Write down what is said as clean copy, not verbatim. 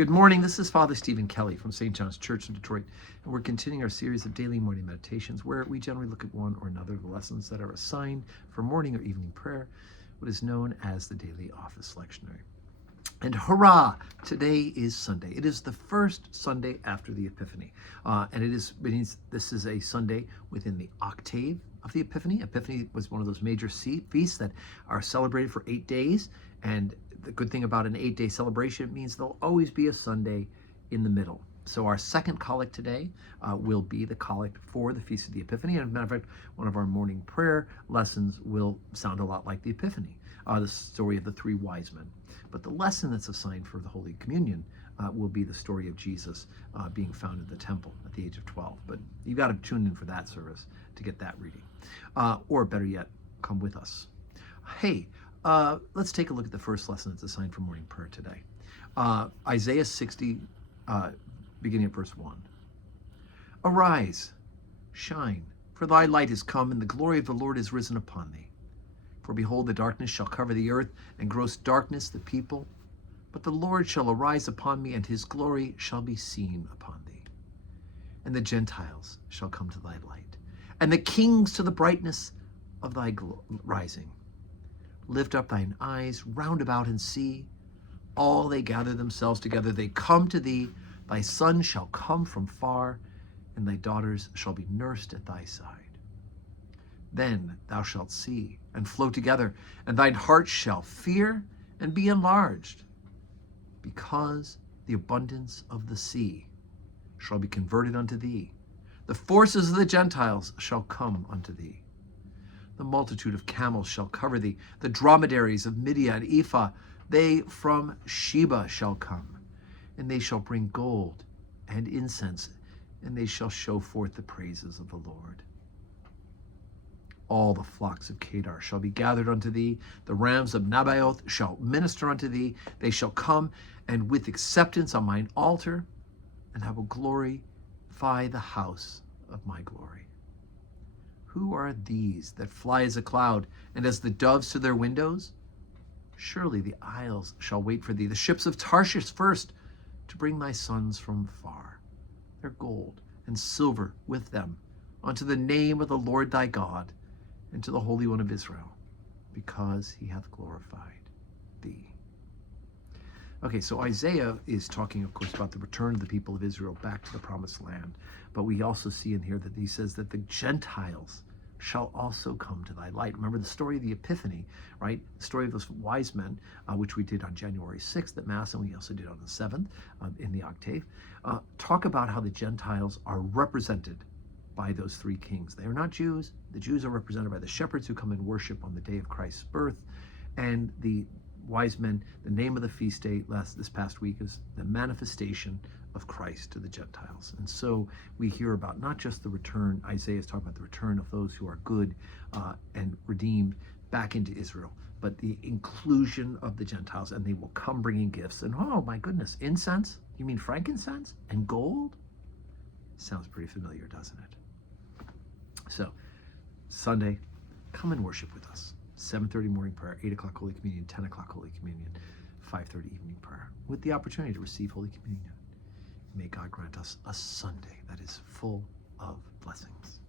Good morning. This is Father Stephen Kelly from St. John's Church in Detroit, and we're continuing our series of daily morning meditations where we generally look at one or another of the lessons that are assigned for morning or evening prayer, what is known as the daily office lectionary. And hurrah! Today is Sunday. It is the first Sunday after the Epiphany, and means this is a Sunday within the octave of the Epiphany. Epiphany was one of those major feasts that are celebrated for 8 days, and the good thing about an 8-day celebration means there'll always be a Sunday in the middle. So our second collect today will be the collect for the Feast of the Epiphany. And as a matter of fact, one of our morning prayer lessons will sound a lot like the Epiphany, the story of the three wise men. But the lesson that's assigned for the Holy Communion will be the story of Jesus being found in the temple at the age of 12. But you've got to tune in for that service to get that reading. Or better yet, come with us. Hey, let's take a look at the first lesson that's assigned for morning prayer today. Isaiah 60, beginning at verse 1. Arise, shine, for thy light is come, and the glory of the Lord is risen upon thee. For behold, the darkness shall cover the earth, and gross darkness the people. But the Lord shall arise upon me, and his glory shall be seen upon thee. And the Gentiles shall come to thy light, and the kings to the brightness of thy rising. Lift up thine eyes round about and see. All they gather themselves together, they come to thee. Thy son shall come from far, and thy daughters shall be nursed at thy side. Then thou shalt see and flow together, and thine heart shall fear and be enlarged, because the abundance of the sea shall be converted unto thee. The forces of the Gentiles shall come unto thee. The multitude of camels shall cover thee. The dromedaries of Midian and Ephah, they from Sheba shall come. And they shall bring gold and incense, and they shall show forth the praises of the Lord. All the flocks of Kedar shall be gathered unto thee. The rams of Nabaioth shall minister unto thee. They shall come, and with acceptance on mine altar, and I will glorify the house of my glory. Who are these that fly as a cloud, and as the doves to their windows? Surely the isles shall wait for thee, the ships of Tarshish first, to bring thy sons from far, their gold and silver with them, unto the name of the Lord thy God, and to the Holy One of Israel, because he hath glorified thee. Okay, so Isaiah is talking, of course, about the return of the people of Israel back to the promised land. But we also see in here that he says that the Gentiles shall also come to thy light. Remember the story of the Epiphany, right? The story of those wise men, which we did on January 6th at Mass, and we also did on the 7th in the octave. Talk about how the Gentiles are represented by those three kings. They are not Jews. The Jews are represented by the shepherds who come and worship on the day of Christ's birth, and the wise men. The name of the feast day this past week is the manifestation of Christ to the Gentiles. And so we hear about not just the return, Isaiah is talking about the return of those who are good and redeemed back into Israel, but the inclusion of the Gentiles, and they will come bringing gifts. And oh my goodness, incense? You mean frankincense and gold? Sounds pretty familiar, doesn't it? So Sunday, come and worship with us. 7:30 morning prayer, 8 o'clock Holy Communion, 10 o'clock Holy Communion, 5:30 evening prayer, with the opportunity to receive Holy Communion. May God grant us a Sunday that is full of blessings.